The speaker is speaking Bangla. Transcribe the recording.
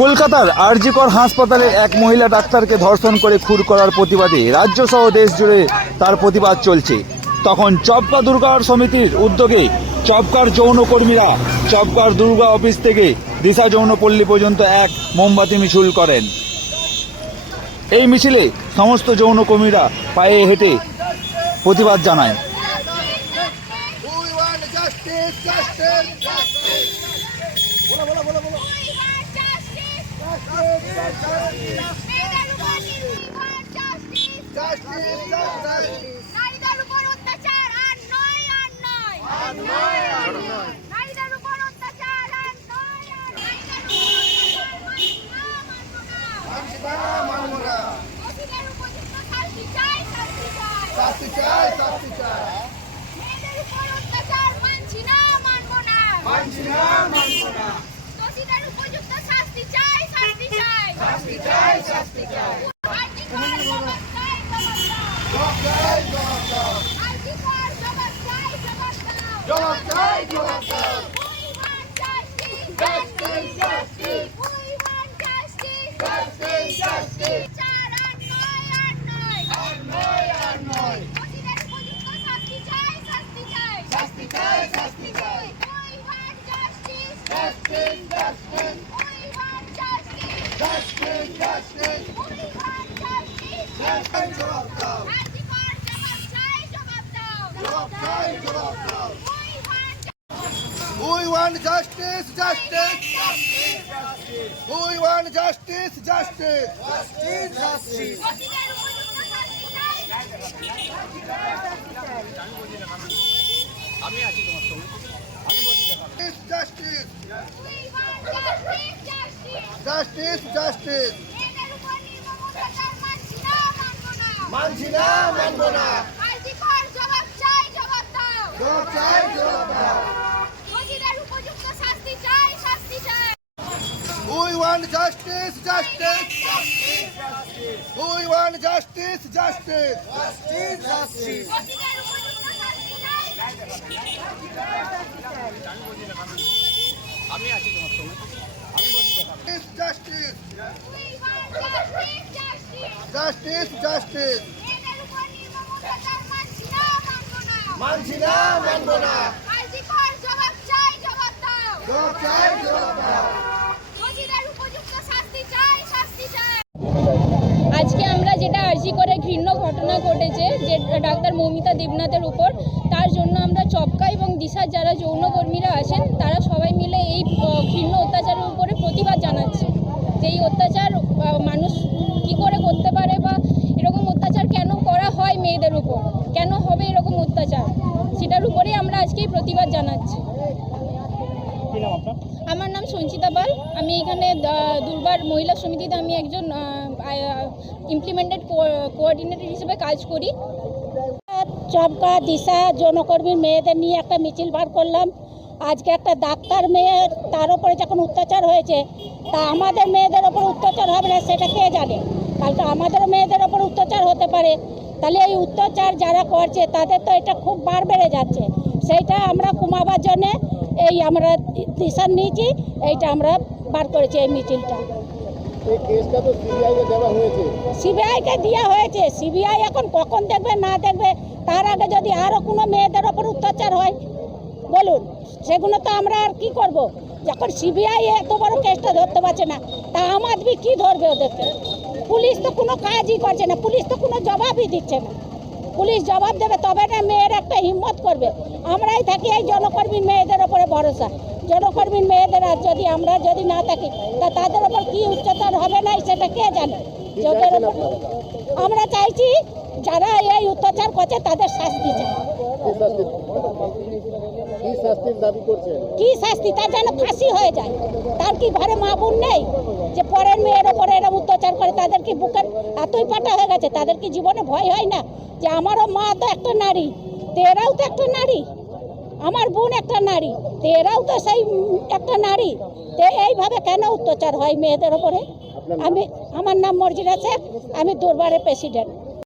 কলকাতার আরজিকর হাসপাতালে এক মহিলা ডাক্তারকে ধর্ষণ করে খুন করার প্রতিবাদে রাজ্য সহ দেশ জুড়ে তার প্রতিবাদ চলছে। তখন চপকা দুর্গা সমিতির উদ্যোগে চপকার যৌনকর্মীরা চপকার দুর্গা অফিস থেকে দিশা যৌনপল্লী পর্যন্ত এক মোমবাতি মিছিল করেন। এই মিছিলে সমস্ত যৌনকর্মীরা পায়ে হেঁটে প্রতিবাদ জানায়। We want justice, justice, justice. We want justice, justice, justice, justice. Justice, justice, justice. মানছি না, মানবো না। জবাব চাই, জবাব দাও। জবাব চাই, জবাব দাও। We want justice, justice, justice, justice. We want justice, justice, justice, justice. Justice, justice, justice. মানছি না, মানবো না। জবাব চাই, জবাব দাও। জবাব চাই, জবাব দাও। আজকে আমরা যেটা আরজি করে ঘৃণ্য ঘটনা ঘটেছে যে ডাক্তার মৌমিতা দেবনাথের উপর, তার জন্য আমরা চপকা এবং দিশার যারা যৌনকর্মীরা আছেন তারা সবাই মিলে এই ঘৃণ্য অত্যাচারের উপরে প্রতিবাদ জানাচ্ছি। যে এই অত্যাচার মানুষ কি করে করতে পারে বা এরকম অত্যাচার কেন করা হয় মেয়েদের উপর, কেন হবে এরকম অত্যাচার, সেটার উপরেই আমরা আজকেই প্রতিবাদ জানাচ্ছি। আমার নাম সঞ্চিতা পাল। আমি এখানে দুর্বার মহিলা সমিতিতে আমি একজন ইমপ্লিমেন্টেড কোঅর্ডিনেটর হিসেবে কাজ করি। চপকা দিশা যৌনকর্মীর মেয়েদের নিয়ে একটা মিছিল বার করলাম। আজকে একটা ডাক্তার মেয়ে, তার উপরে যখন অত্যাচার হয়েছে, তা আমাদের মেয়েদের ওপর অত্যাচার হবে না সেটা কে জানে? কালকে আমাদের মেয়েদের ওপর অত্যাচার হতে পারে। তাহলে এই অত্যাচার যারা করছে তাদের তো এটা খুব বার বেড়ে যাচ্ছে। সেইটা আমরা কমাবার জন্যে এই আমরা ডিসিশন নিয়েছি, এইটা আমরা বার করেছি এই মিছিলটা। সিবিআইকে দেওয়া হয়েছে। সিবিআই এখন কখন দেখবে না দেখবে, তার আগে যদি আরও কোনো মেয়েদের ওপর অত্যাচার হয় বলুন, সেগুলো তো আমরা আর কি করব? যখন সিবিআই এত বড় কেসটা ধরতে পারছে না, তা আম আদমি কী ধরবে ওদেরকে? পুলিশ তো কোনো কাজই করছে না, পুলিশ তো কোনো জবাবই দিচ্ছে না। পুলিশ জবাব দেবে তবে না মেয়ের একটা হিম্মত করবে। আমরাই থাকি এই জনকর্মীর মেয়েদের ওপরে ভরসা। জনকর্মীর মেয়েদের আর যদি আমরা যদি না থাকি তা তাদের ওপর কী অত্যাচার হবে না সেটা কে জানে? আমরা চাইছি যারা এই অত্যাচার করছে তাদের শাস্তি চাই। কি শাস্তি? তার যেন ফাঁসি হয়ে যায়। তার কি ঘরে মা বোন নেই যে পরের মেয়ের ওপরে এরকম অত্যাচার করে? তাদের কি বুকের এতই পাটা হয়ে গেছে? তাদের কি জীবনে ভয় হয় না যে আমারও মা তো একটা নারী, তো এরাও তো একটা নারী, আমার বোন একটা নারী, তো এরাও তো সেই একটা নারী, তো এইভাবে কেন অত্যাচার হয় মেয়েদের ওপরে? আমার নাম মর্জিনা শেখ, আমি দুর্বারের প্রেসিডেন্ট।